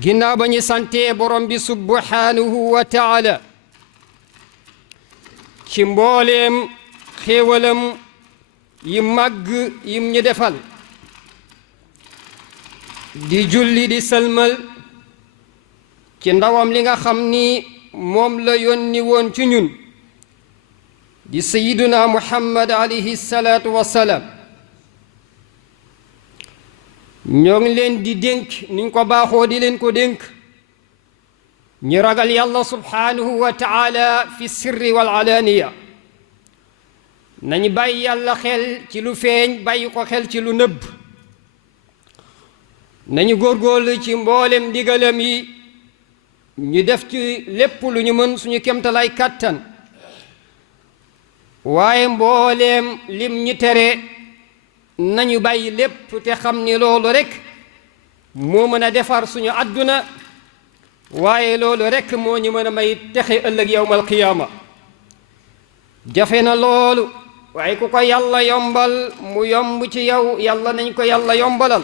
ginnaaw ba ñu santee borom bi subhanahu wa taala ci mbooleem xéewalam yi màgg yim ñu defal di julli di sëlmal ci ndawam li nga xam ni moom la yónni woon ci ñun di sayiduna muhammad alayhi salaatu wassalaam ñoo ngi leen di dénk niñ ko baaxoo di leen ko dénk ñi ragal yàlla subhanahu wa taala fi sirri wal alaaniya nañu bàyyi yàlla xel ci lu feeñ bàyyi ko xel ci lu nëbb nañu góorgóorlu ci mboolem ndigalam yi ñu def ci lépp lu ñu mën suñu kemtalaay kàttan waaye mbooleem lim ñi tere nañu bàyyi lépp te xam ni loolu rekk moo mën a defar suñu àdduna waaye loolu rekk moo ñu mën a may texe ëllëg yawmal qiyaama jafe na loolu waaye ku ko yàlla yombal mu yomb ci yow yàlla nañ ko yàlla yombalal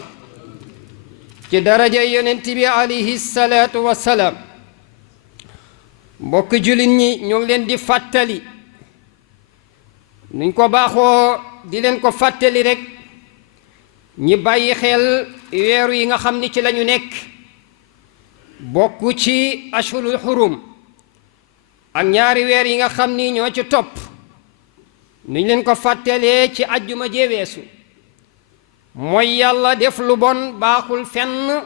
ci daraja yonent bi alayhi salaatu wassalaam mbokk jullit ñi ñoo ngi leen di fàttali nuñ ko baaxoo di leen ko fàttali rekk ñi bàyyi xel weeru yi nga xam ni ci lañu nekk bokk ci ashhurul xurum ak ñaari weer yi nga xam ni ñoo ci topp nuñ leen ko fàttalee ci ajjuma jeeweesu mooy yàlla def lu bon baaxul fenn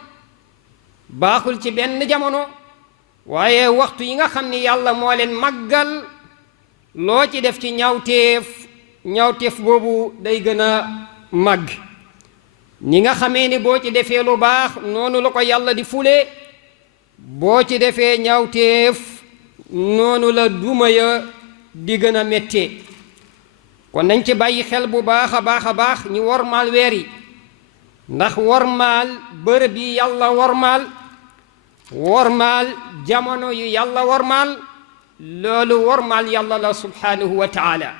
baaxul ci benn jamono waaye waxtu yi nga xam ni yàlla moo leen màggal loo ci def ci ñaawteef boobu day gën a màgg ñi nga xamee ni boo ci defee lu baax noonu la ko yàlla di fule boo ci defee ñaawteef noonu la duma ya di gën a méttee kon nañ ci bàyyi xel bu baax a baax a baax ñu wormaal weer yi ndax wormaal bërëb yi yàlla wormaal jamono yu yàlla wormaal loolu wormaal yàlla la subhanahu wa taala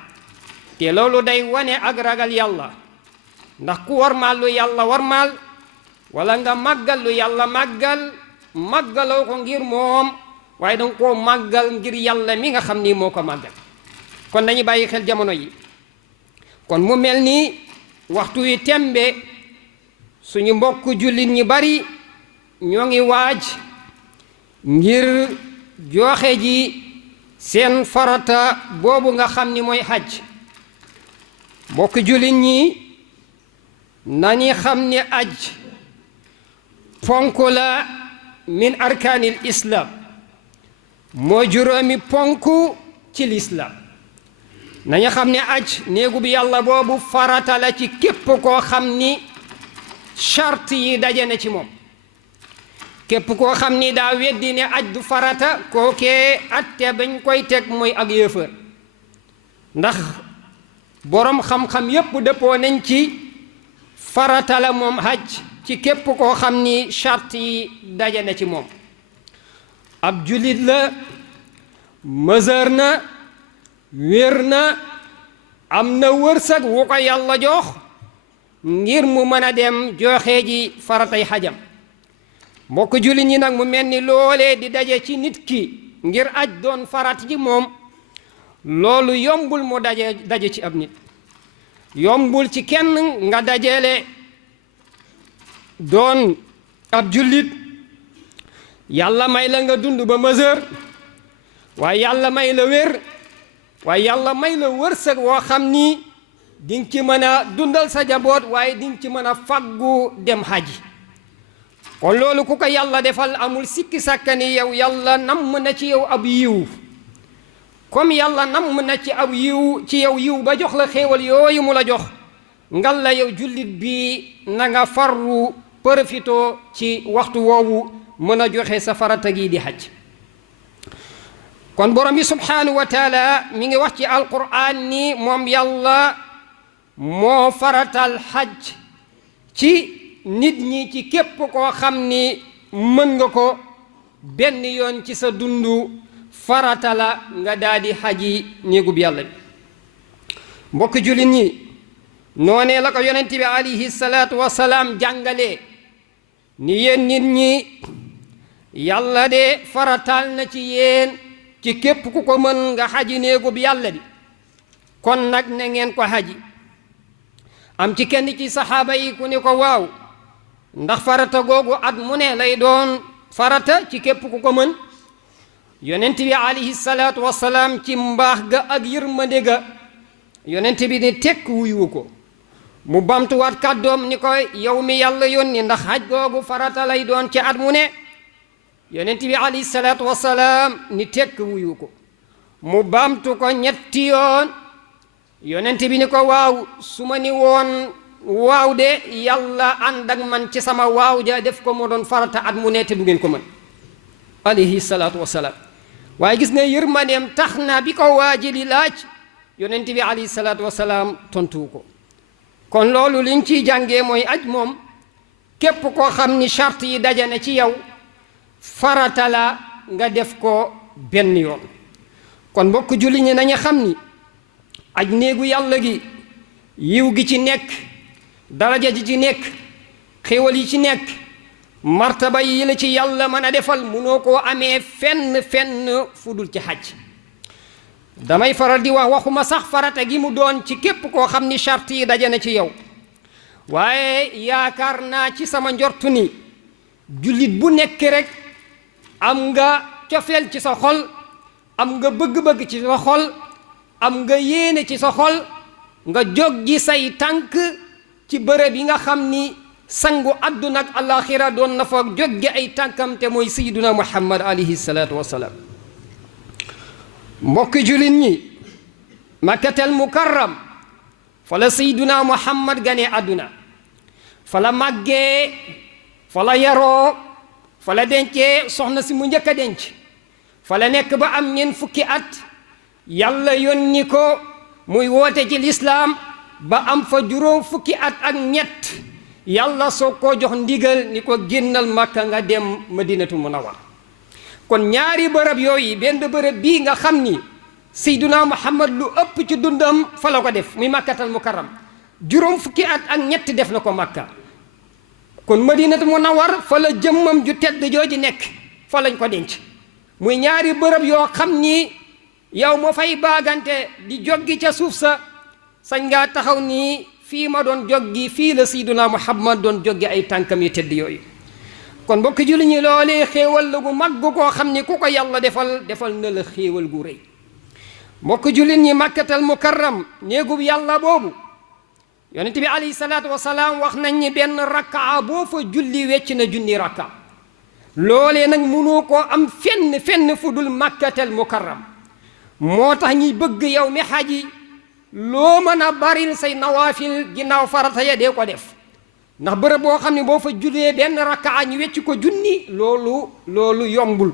te loolu day wane ak ragal yàlla ndax ku wormaal lu yàlla wormaal wala nga màggal lu yàlla màggaloo ko ngir moom waaye danga koo màggal ngir yàlla mi nga xam ni moo ko màggal kon dañu bàyyi xel jamono yi kon mu mel ni waxtu wi tembe suñu mbokk jullit ñi bari ñoo ngi waaj ngir joxe ji seen farata boobu nga xam ni mooy xaj mbokk jullit ñi nañu xam ni aj ponk la min arkaanil islam moo juróomi ponk ci lislaam nañu xam ne aj néegu bi yàlla boobu farata la ci képp koo xam ni charte yi daje na ci moom képp koo xam ni daa weddi ne aj du farata kookee atte bañ koy teg mooy ak yéefar ndax boroom xam-xam yépp dëppoo nañ ci farata la moom haj ci képp koo xam ni charte yi daje na ci moom ab julit la mësër na wér na am na wërsëg wu ko yàlla jox ngir mu mën a dem joxe ji faratay xajam mbokk jullit ñi nag mu mel ni loolee di daje ci nit ki ngir aj doon farat ji moom loolu yombul mu daje ci ab nit yombul ci kenn nga dajele doon ab jullit yàlla may la nga dund ba mesure waaye yàlla may la wér waaye yàlla may la wërsëg woo xam ni dinga ci mën a dundal sa jaboot waaye dinga ci mën a faggu dem haji kon loolu ku ko yàlla defal amul sikki sàkkani yow yàlla namm na ci yow ab yiw comme yàlla namm na ci ab yiw ci yow yiw ba jox la xéewal yooyu mu la jox ngal la yow jullit bi na nga farlu profito ci waxtu woowu mën a joxe sa farata gi di haj kon borom bi subhanahu wa taala mi ngi wax ci alquran ni moom yàlla moo faratal haj ci nit ñi ci képp koo xam ni mën nga ko benn yoon ci sa dundu farata la nga daldi haji néegub yàlla bi mbokk jullit ñi noonee la ko yonent bi alayhi salaatu wasalaam jàngalee ni yéen nit ñi yàlla de faratal na ci yéen ci képp ku ko mën nga xaji néegub yàlla bi kon nag na ngeen ko xaji am ci kenn ci saxaaba yi ku ne ko waaw ndax farata googu at mu ne lay doon farata ci képp ku ko mën yonent bi alayhi salaatu wasalaam ci mbaax ga ak yërmande ga yonent bi ne tekk wuyu ko mu bamtuwaat kàddoom ni ko yow mi yàlla yónni ndax xaj googu farata lay doon ci at mu ne yonent bi alayhi salaatu wasalaam ni tekk wuyu ko mu bamtu ko ñetti yoon yonent bi ni ko waaw su ma ni woon waaw de yàlla ànd ak man ci sama waaw ja def ko moo doon farata at mu ne te du ngeen ko mën alayhi salaatu wasalaam waaye gis nga yërmandeem tax na bi ko waaji di laaj yonent bi alayhi salaatu wasalaam tontu ko kon loolu liñ ciy jàngee mooy aj moom képp koo xam ni charte yi daje na ci yow farata la nga def ko benn yoon kon mbokk julli ñi nañu xam ni aj néegu yàlla gi yiw gi ci nekk daraja ji ci nekk xéwal yi ci nekk martaba yi la ci yàlla mën a defal munoo koo amee fenn fu dul ci xaj damay faral di waxuma sax farata gi mu doon ci képp koo xam ni charte yi daje na ci yow waaye yaakaar naa ci sama njortu ni jullit bu nekk rek am nga cofeel ci sa xol am nga bëgg-bëgg ci sa xol am nga yéene ci sa xol nga jóg ji say tànk ci bërëb yi nga xam ni sangu àdduna ak alaxira doon na fa jóg gi ay tànkam te mooy sayyiduna muhammad alayhi salaatu wasalaam mbokki jullit ñi makkatal mukarram fa la sayyiduna muhammad gane àdduna fa la màggee fa la yaroo fa la dencee soxna si mu njëkk a denc fa la nekk ba am ñeent fukki at yàlla yónni ko muy woote ci lislaam ba am fa juróom fukki at ak ñett yàlla soo ko jox ndigal ni ko génnal makka nga dem madinatu munawwar kon ñaari bërëb yooyu benn bërëb bii nga xam ni sayduna muhammad lu ëpp ci dundam fa la ko def muy makkatal mukarram juróom fukki at ak ñett def na ko makka kon madinatu munawwar fa la jëmmam ju tedd jooji nekk fa lañ ko denc muy ñaari bërëb yoo xam ni yow moo fay baagante di joggi ca suuf sa sañ ngaa taxaw nii fii ma doon joggi fii la sayduna muhammad doon joggi ay tànkam yu tedd yooyu kon mbokk julli ñi loolee xéewal la gu mag koo xam ni ku ko yàlla defal na la xéewal gu rëy mbokk jullit ñi makkatal mukarram néegub yàlla boobu yonent bi alayhi salaatu wasalaam wax nañ ni benn rakkaa boo fa julli wecc na junni rakka loolee nag mënoo koo am fenn fu dul makkatal mukarram moo tax ñi bëgg yow mi xaji loo mën a baril say nawaafil ginnaaw farata ya dee ko def ndax bërëb boo xam ne boo fa jullee benn rakkaa ñu wecc ko junni loolu yombul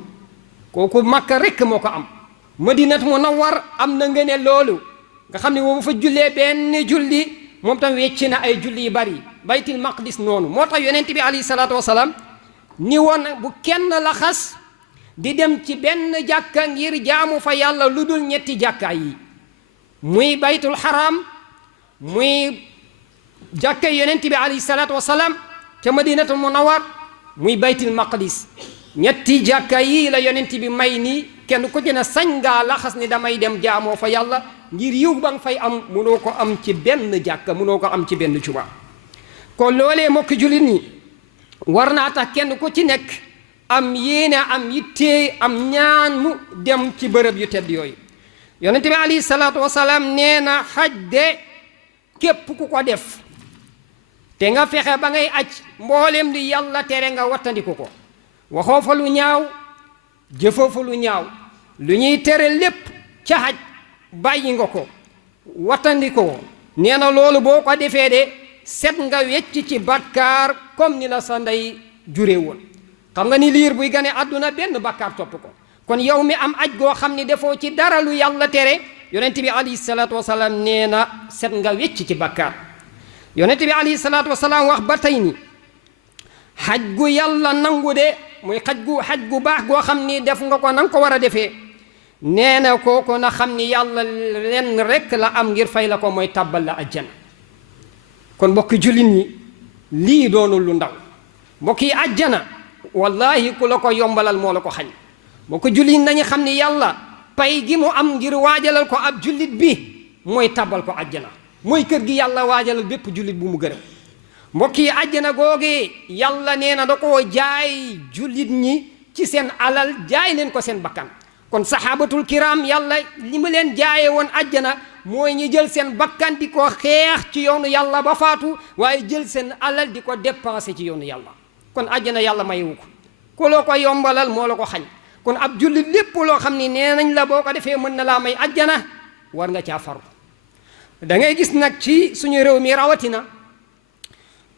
kooku makka rekk moo ko am madinatu munawwar am na nga ne loolu nga xam ne boo fa jullee benn julli moom tam wecc na ay julli yu bari baytil maqdis noonu moo tax yonent bi alayhi salaatu wasalaam ni woon bu kenn laxas di dem ci benn jàkka ngir jaamu fa yàlla lu dul ñetti jàkka yi muy baytul haram muy jàkka yonent bi alayhi salaatu wasalaam ca madinatul munawwar muy baytul maqdis ñetti jàkka yi la yonent bi may ni kenn ku ci ne sañ ngaa laxas ni damay dem jaamoo fa yàlla ngir yiw ba nga fay am mënoo ko am ci benn jàkka mënoo ko am ci benn juma kon loolee mbokki jullit ñi war naa tax kenn ku ci nekk am yéene am yitte am ñaan mu dem ci bërëb yu tedd yooyu yonent bi alayhi salaatu wasalaam nee na xaj de képp ku ko def te nga fexe ba ngay aj mboolem li yàlla tere nga wattandiku ko waxoo fa lu ñaaw jëfoo fa lu ñaaw lu ñuy tere lépp ca xaj bàyyi nga ko wattandikoo nee na loolu boo ko defee de set nga wecc ci bàkkaar comme ni la sa ndey jure woon xam nga ni liir buy gane àdduna benn bàkkaar topp ko kon yow mi am aj goo xam ni defoo ci dara lu yàlla tere yonent bi alayhi salaatu wasalaam nee na set nga wecc ci bàkkaar yonent bi alayhi salaatu wasalaam wax ba tey ni xaj gu yàlla nangu de muy xaj gu baax goo xam ni def nga ko nanga ko war a defee nee na kooku na xam ni yàlla lenn rekk la am ngir fay la ko mooy tàbbal la ajjana kon mbokki jullit ñi lii doonul lu ndaw mbokk yi ajjana wallahi ku la ko yombalal moo la ko xañ. moo ko jullit nañu xam ni yàlla pay gi mu am ngir waajalal ko ab jullit bi mooy tabal ko àjjana, mooy kër gi yàlla waajalal bépp jullit bu mu gërëm. mbokk yi àjjana googee yàlla nee na da koo jaay jullit ñi ci seen alal, jaay leen ko seen bakkan. kon saxaabatul kiram yàlla li mu leen jaayee woon àjjana mooy ñi jël seen bakkan di ko xeex ci yoonu yàlla ba faatu, waaye jël seen alal di ko dépenser ci yoonu yàlla. kon àjjana yàlla mayewu ko, ku la ko yombalal moo la ko xañ. kon ab jullit lépp loo xam ni nee nañ la boo ko defee mën na laa may àjjana war nga caa faru. da ngay gis nag ci suñu réew mi rawatina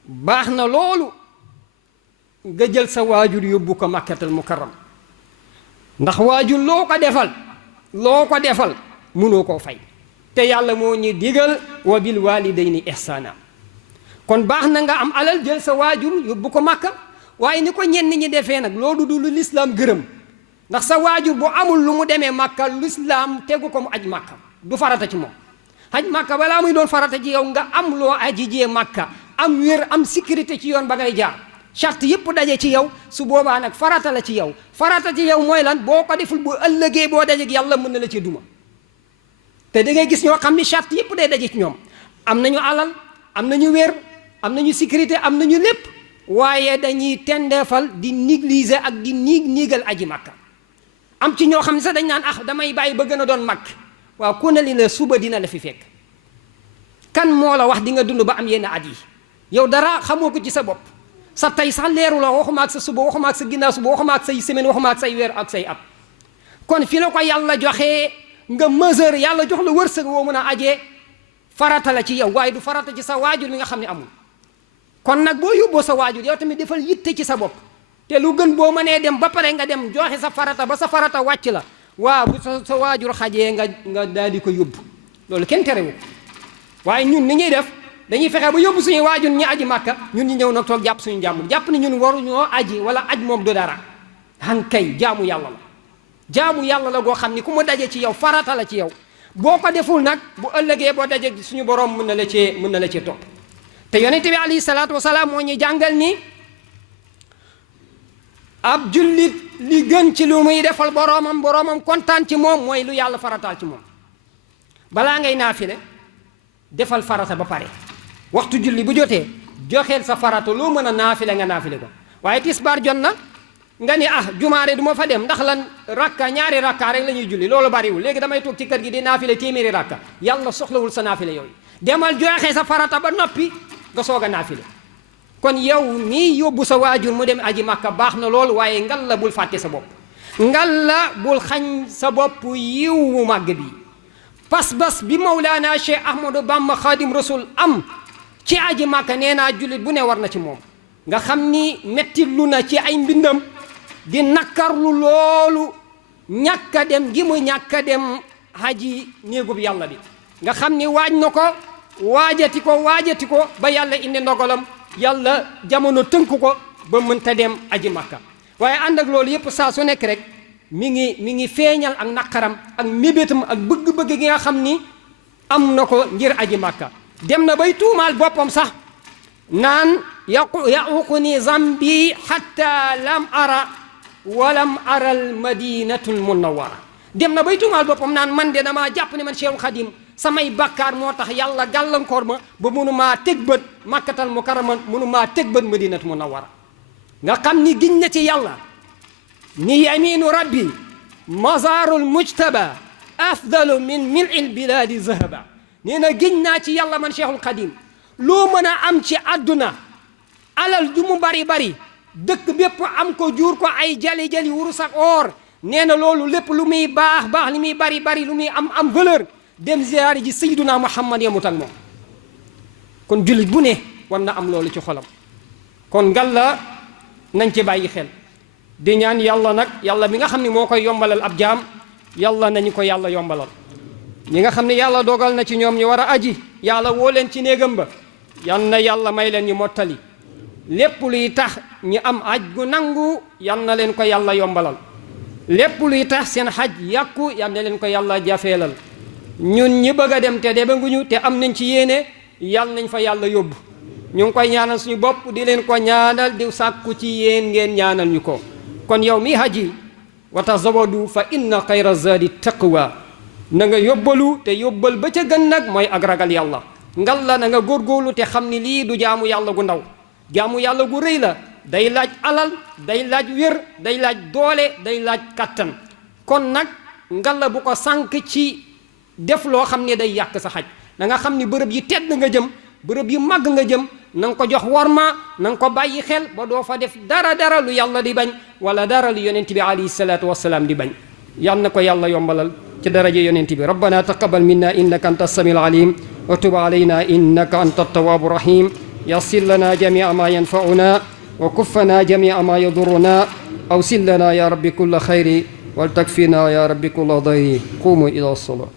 baax na loolu nga jël sa waajur yóbbu ko makkatal mukarram, ndax waajur loo ko defal mënoo koo fay, te yàlla moo ñu digal wa bil walidayni ihsana. kon baax na nga am alal jël sa waajur yóbbu ko makka, waaye ni ko ñenn ñi defee nag loolu du lu lislaam gërëm. ndax sa waajur bu amul lu mu demee makka, lislaam tegu ko mu aj makka, du farata ci moom. aj makka balaa muy doon farata ci yow nga am loo aji jee makka, am wér, am sécurité ci yoon ba ngay jaar, charte yëpp daje ci yow, su boobaa nag farata la ci yow. farata ci yow mooy lan? boo ko deful bu ëllëgee boo dajeek yàlla mën na la ci duma. te da ngay gis ñoo xam ni charte yëpp day daje ci ñoom, am nañu alal, am nañu wér, am nañu sécurité, am nañu lépp, waaye dañuy tendeefal di négliger ak di niigal aji makka. am ci ñoo xam ne sax dañ naan damay bàyyi ba gën a doon mag. waaw ku ne li la suba dina la fi fekk. kan moo la wax di nga dund ba am yenn at yi? yow dara xamoo ko ci sa bopp. sa tey sax leeru la, waxuma ak sa suba, waxuma ak sa ginnaaw suba, waxuma ak say semaine, waxuma ak say weer ak say at. kon fi la ko yàlla joxee nga mesure, yàlla jox la wërsëg woo mën a ajee, farata la ci yow, waaye du farata ci sa waajur mi nga xam ne amul. kon nag boo yóbboo sa waajur yow tamit defal yitte ci sa bopp. te lu gën boo mënee dem ba pare nga dem joxe sa farata ba sa farata wàcc la, waaw bu sa waajur xajee nga daal di ko yóbbu, loolu kenn terewu. waaye ñun ni ñuy def dañuy fexe ba yóbbu suñu waajur ñi aji màkka, ñun ñu ñëw nag toog jàpp suñu jàmm, jàpp ni ñun waruñoo aji, wala aj moom du dara. kay jaamu yàlla la goo xam ni ku mu daje ci yow farata la ci yow. boo ko deful nag bu ëllëgee boo daje suñu borom mën na la cee topp. te yonent bi alayhi salaatu wasalaam moo ñu jàngal ni ab jullit li gën ci lu muy defal boroomam kontaan ci moom mooy lu yàlla farataal ci moom. balaa ngay naafile defal farata ba pare, waxtu julli bu jotee joxeel sa farata, loo mën a naafile nga naafile ko. waaye tisbaar jot na nga ni jumaare du ma fa dem, ndax lan ñaari rakka rek la ñuy julli, loolu bariwul, léegi damay toog ci kër gi di naafile téeméeri rakka. yàlla soxlawul sa naafile yooyu. demal joxe sa farata ba noppi nga soog a naafile. kon yow nii yóbbu sa waajur mu dem aji màkka baax na lool, waaye ngal la bul fàtte sa bopp, ngal la bul xañ sa bopp yiw wu màgg bi. pas-pas bi Mawlaana Cheikh Ahmadou Bamba Xaadim Rasul am ci aji màkka, nee naa jullit bu ne war na ci moom. nga xam ni metti lu na ci ay mbindam di nakkarlu loolu ñàkk a dem gi mu ñàkk a dem haji néegub yàlla bi. nga xam ni waaj na ko waajati ko ba yàlla indi ndogalam, yàlla jamono tënk ko ba mënta dem aji màkka. waaye ànd ak loolu yëpp saa su nekk rek mi ngi feeñal ak naqaram ak mébétam ak bëgg-bëgg gi nga xam ni am na ko ngir aji màkka. dem na bay tuumaal boppam sax naan yaququni zambi hatta lam ara walam ara al madinatul munawwara. dem na bay tuumaal boppam naan man de damaa jàpp ne man Cheikhul Khadim samay bàkkaar moo tax yàlla gàllankoor ma ba mënumaa teg bët makkatal mukarrama, mënumaa teg bët madinatu munawwara. nga xam ni giñ na ci yàlla ni yaminu rabbi mazarul mujtaba afdalu min mil'il biladi zahaba. nee na giñ naa ci yàlla man Cheikhul Khadim, loo mën a am ci àdduna, alal du mu bari bari, dëkk bépp am ko jur ko ay jali wurus ak or, nee na loolu lépp lu muy baax li muy bari lu muy am valeur, dem ziyaari ji sayyiduna Muhammad yemut ak moom. kon jullit bu ne war na am loolu ci xolam. kon ngal la nañ ci bàyyi xel di ñaan yàlla nag, yàlla mi nga xam ne moo koy yombalal ab jaam, yàlla nañu ko yàlla yombalal. ñi nga xam ne yàlla dogal na ci ñoom ñu war a aji, yàlla woo leen ci néegam ba, yal na yàlla may leen ñu mottali. lépp luy tax ñu am aj gu nangu, yal na leen ko yàlla yombalal. lépp luy tax seen xaj yàqu, yal na leen ko yàlla jafeelal. ñun ñi bëgg a dem te demaguñu te am nañ ci yéene, yal nañ fa yàlla yóbbu. ñu ngi koy ñaanal suñu bopp di leen ko ñaanal di sàkku ci yéen ngeen ñaanal ñu ko. kon yow mi haji wa tazawadu fa inna xayra zadi taqwa na nga yóbbalu te yóbbal ba ca gën nag mooy ak ragal yàlla. ngal la na nga góorgóorlu te xam ni lii du jaamu yàlla gu ndaw, jaamu yàlla gu rëy la. day laaj alal, day laaj wér, day laaj doole, day laaj kattan. kon nag ngal la bu ko sànk ci def loo xam ne day yàq sa xaj. da nga xam ni bërëb yi tedd nga jëm, bërëb yu màgg nga jëm, na nga ko jox warma, na nga ko bàyyi xel ba doo fa def dara lu yàlla di bañ wala dara lu yonent bi alayhi salaatu wassalaam di bañ. yal na ko yàlla yombalal ci daraja yonent bi. rabbana taqabbal minna innaka anta as-samiul alim wa tub alayna innaka anta at-tawwabu rahim. yassir lana jamia ma yanfauna wa kuffana jamia ma yadurruna awsil lana ya rabbi kulla khayri wal takfina ya rabbi kulla dayri. qumu ila as-salat.